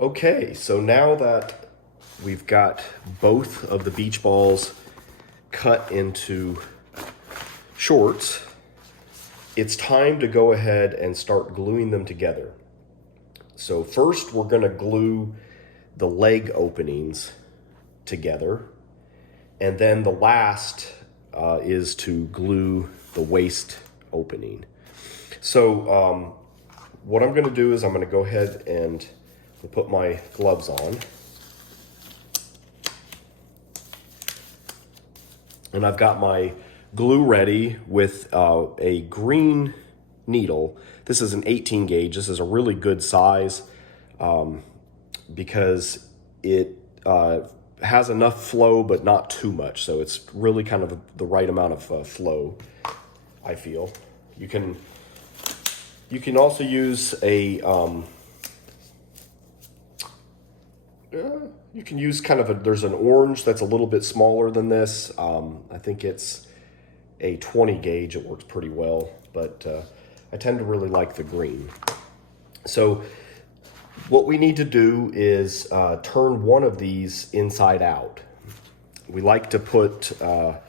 Okay, so now that we've got both of the beach balls cut into shorts, it's time to go ahead and start gluing them together. So first we're going to glue the leg openings together, and then the last is to glue the waist opening. So what I'm going to do is I'm going to go ahead and put my gloves on. And I've got my glue ready with a green needle. This is an 18 gauge. This is a really good size because it has enough flow, but not too much. So it's really kind of the right amount of flow, I feel. You can also use a you can use kind of there's an orange that's a little bit smaller than this. I think it's a 20 gauge. It works pretty well, but I tend to really like the green. So what we need to do is turn one of these inside out. We like to put, of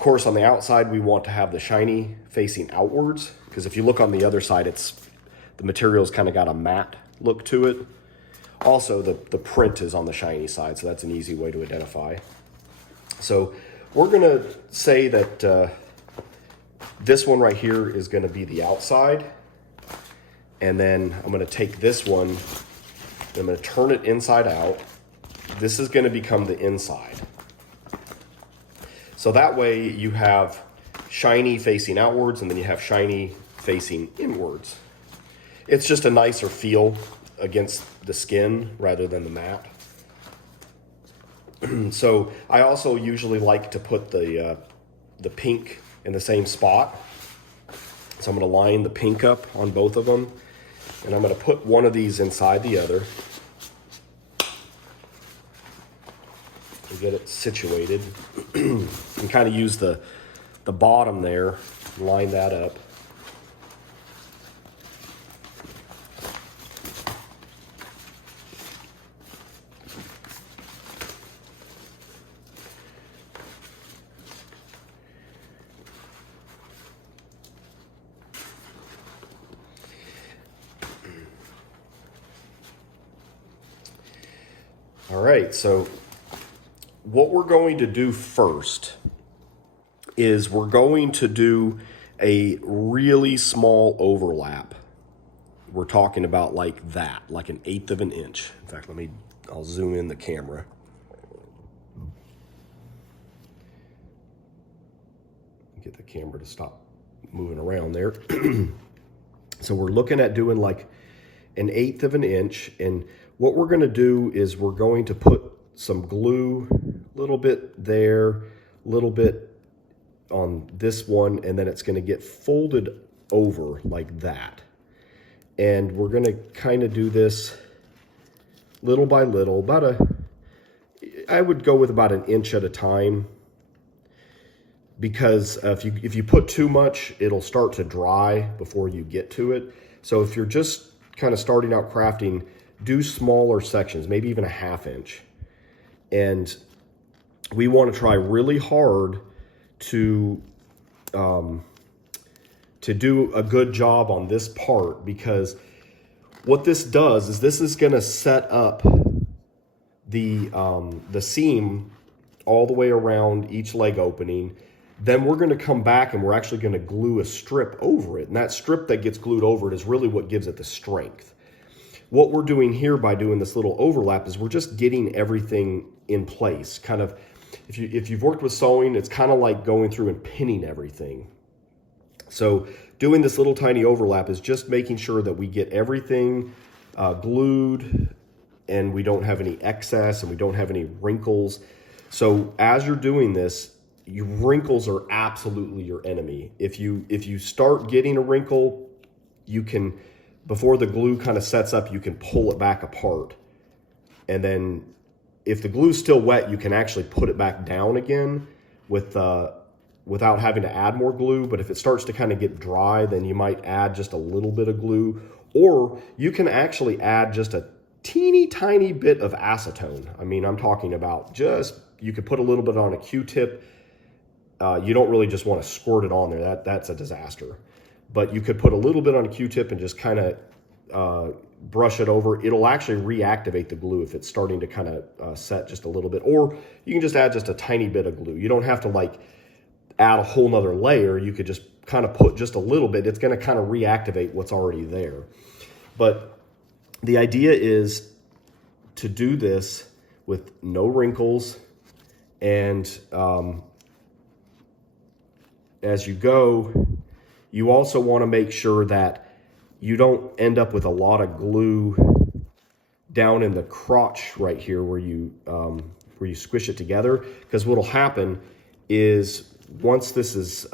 course, on the outside, we want to have the shiny facing outwards, because if you look on the other side, the material's kind of got a matte look to it. Also, the print is on the shiny side, so that's an easy way to identify. So we're going to say that this one right here is going to be the outside. And then I'm going to take this one, and I'm going to turn it inside out. This is going to become the inside. So that way you have shiny facing outwards, and then you have shiny facing inwards. It's just a nicer feel against the skin rather than the matte. So I also usually like to put the pink in the same spot. So I'm going to line the pink up on both of them, and I'm going to put one of these inside the other to get it situated. And kind of use the bottom there, line that up. All right, so what we're going to do first is we're going to do a really small overlap. We're talking about like that, like 1/8 of an inch. In fact, I'll zoom in the camera. Get the camera to stop moving around there. So we're looking at doing like 1/8 of an inch, and what we're going to do is we're going to put some glue, a little bit there, a little bit on this one, and then it's going to get folded over like that. And we're going to kind of do this little by little, I would go with about 1 inch at a time, because if you put too much, it'll start to dry before you get to it. So if you're just kind of starting out crafting, do smaller sections, maybe even 1/2 inch. And we want to try really hard to do a good job on this part, because what this does is this is going to set up the seam all the way around each leg opening. Then we're going to come back and we're actually going to glue a strip over it. And that strip that gets glued over it is really what gives it the strength. What we're doing here by doing this little overlap is we're just getting everything in place. Kind of, if you've worked with sewing, it's kind of like going through and pinning everything. So doing this little tiny overlap is just making sure that we get everything glued, and we don't have any excess, and we don't have any wrinkles. So as you're doing this, your wrinkles are absolutely your enemy. If you start getting a wrinkle, you can, before the glue kind of sets up, you can pull it back apart. And then if the glue's still wet, you can actually put it back down again without having to add more glue. But if it starts to kind of get dry, then you might add just a little bit of glue, or you can actually add just a teeny tiny bit of acetone. I mean, I'm talking about just, you could put a little bit on a Q-tip. You don't really just want to squirt it on there. That's a disaster. But you could put a little bit on a Q-tip and just kind of brush it over. It'll actually reactivate the glue if it's starting to kind of set just a little bit. Or you can just add just a tiny bit of glue. You don't have to like add a whole nother layer. You could just kind of put just a little bit. It's going to kind of reactivate what's already there. But the idea is to do this with no wrinkles, and as you go, you also want to make sure that you don't end up with a lot of glue down in the crotch right here where you squish it together, because what'll happen is once this is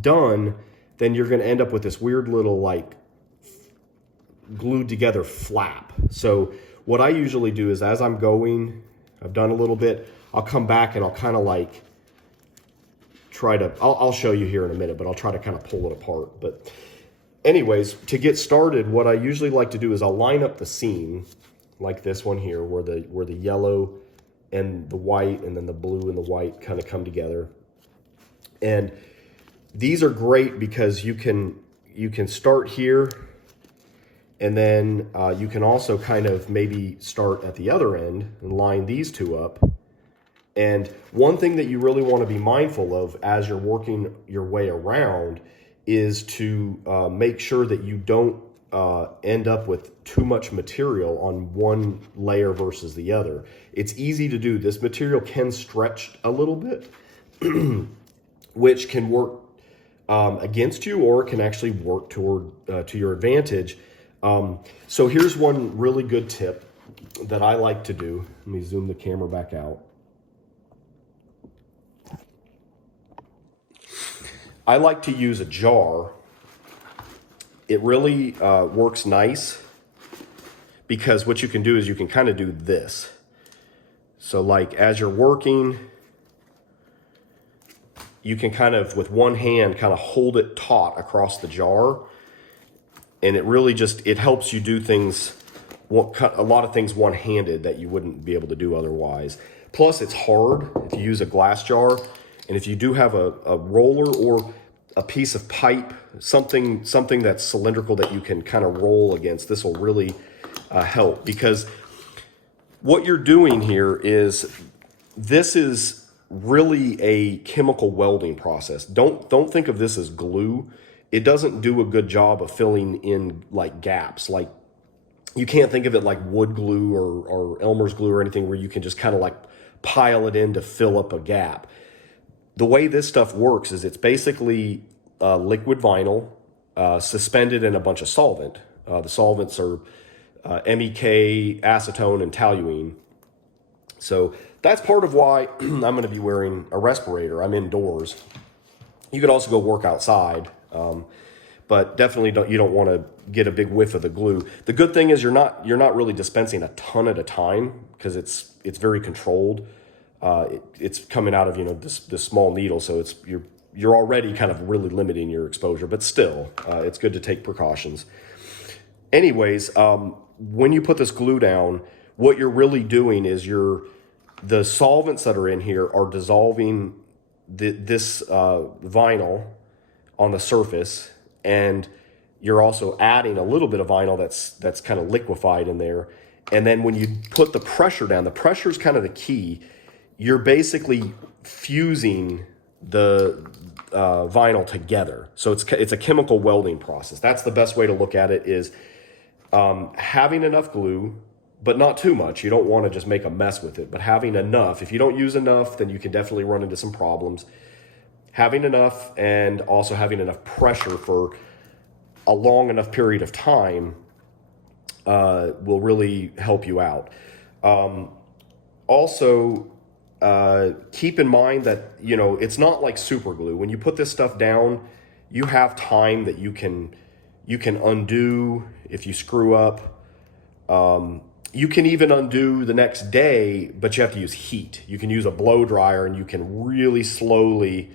done, then you're going to end up with this weird little like glued together flap. So what I usually do is, as I'm going, I've done a little bit, I'll come back and I'll kind of like try to, I'll show you here in a minute, but I'll try to kind of pull it apart. But anyways, to get started, what I usually like to do is I'll line up the seam like this one here, where the yellow and the white and then the blue and the white kind of come together. And these are great because you can start here, and then you can also kind of maybe start at the other end and line these two up. And one thing that you really want to be mindful of as you're working your way around is to make sure that you don't end up with too much material on one layer versus the other. It's easy to do. This material can stretch a little bit, which can work against you, or it can actually work toward to your advantage. So here's one really good tip that I like to do. Let me zoom the camera back out. I like to use a jar. It really works nice, because what you can do is you can kind of do this. So like as you're working, you can kind of, with one hand, kind of hold it taut across the jar. And it really just, it helps you do things, a lot of things one-handed that you wouldn't be able to do otherwise. Plus it's hard if you use a glass jar. And if you do have a roller or a piece of pipe, something that's cylindrical that you can kind of roll against, this will really help. Because what you're doing here is, this is really a chemical welding process. Don't think of this as glue. It doesn't do a good job of filling in like gaps. Like, you can't think of it like wood glue or Elmer's glue or anything where you can just kind of like pile it in to fill up a gap. The way this stuff works is it's basically liquid vinyl suspended in a bunch of solvent. The solvents are MEK, acetone, and toluene. So that's part of why I'm going to be wearing a respirator. I'm indoors. You could also go work outside, but definitely you don't want to get a big whiff of the glue. The good thing is you're not really dispensing a ton at a time, because it's very controlled. It's coming out of this small needle, so you're already kind of really limiting your exposure. But still, it's good to take precautions. Anyways, when you put this glue down, what you're really doing is the solvents that are in here are dissolving this vinyl on the surface, and you're also adding a little bit of vinyl that's kind of liquefied in there. And then when you put the pressure down, the pressure is kind of the key. You're basically fusing the vinyl together. So it's a chemical welding process. That's the best way to look at it, is having enough glue, but not too much. You don't want to just make a mess with it, but having enough. If you don't use enough, then you can definitely run into some problems. Having enough, and also having enough pressure for a long enough period of time will really help you out. Also, keep in mind that, it's not like super glue. When you put this stuff down, you have time that you can undo if you screw up. You can even undo the next day, but you have to use heat. You can use a blow dryer, and you can really slowly,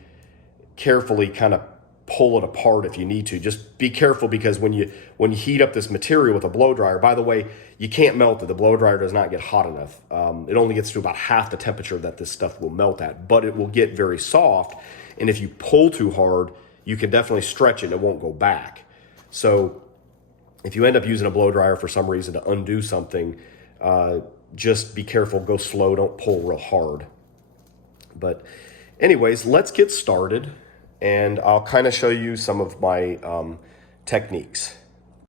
carefully kind of pull it apart if you need to. Just be careful, because when you heat up this material with a blow dryer, by the way, you can't melt it. The blow dryer does not get hot enough. It only gets to about half the temperature that this stuff will melt at, but it will get very soft. And if you pull too hard, you can definitely stretch it and it won't go back. So if you end up using a blow dryer for some reason to undo something, just be careful, go slow, don't pull real hard. But anyways, let's get started, and I'll kind of show you some of my techniques.